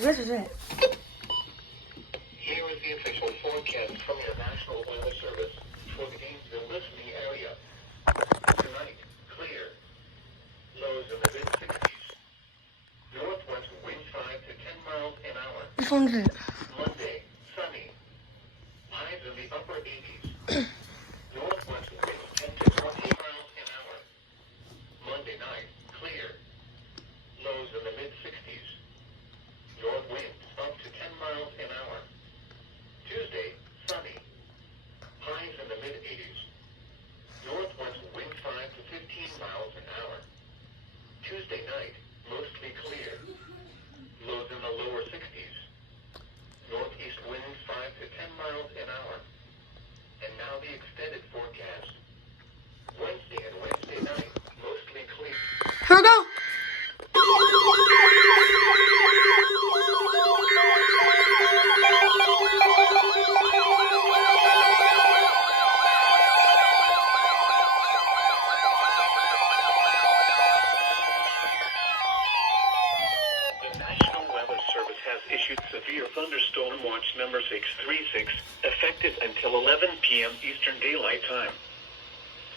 This is it. Here is the official forecast from your National Weather Service for the Gainesville listening area. Tonight, clear. Lows in the mid-60s. Northwest winds 5 to 10 miles an hour. This one's it. Monday, sunny. Highs in the upper 80s. Northwest winds 10 to 20 miles an hour. Monday night, clear. Lows in the mid-60s. North winds up to 10 miles an hour. Tuesday, sunny. Highs in the mid-80s. Northwest winds 5 to 15 miles an hour. Tuesday night, mostly clear. Lows in the lower 60s. Northeast winds 5 to 10 miles an hour. And now the extended forecast. Wednesday and Wednesday night, mostly clear. Here we go. The National Weather Service has issued severe thunderstorm watch number 636, effective until 11 p.m. Eastern Daylight Time.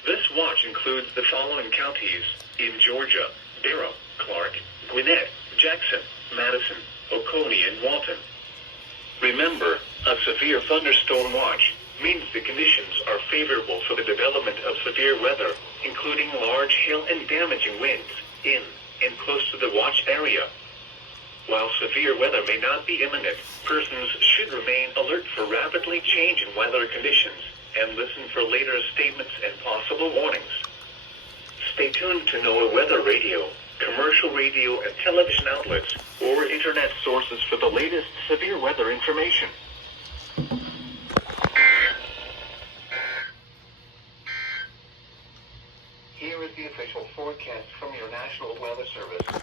This watch includes the following counties in Georgia: Barrow, Clark, Gwinnett, Jackson, Madison, Oconee, and Walton. Remember, a severe thunderstorm watch means the conditions are favorable for the development of severe weather, including large hail and damaging winds in and close to the watch area. While severe weather may not be imminent, persons should remain alert for rapidly changing weather conditions and listen for later statements and possible warnings. Stay tuned to NOAA Weather Radio, commercial radio and television outlets, or internet sources for the latest severe weather information. Here is the official forecast from your National Weather Service.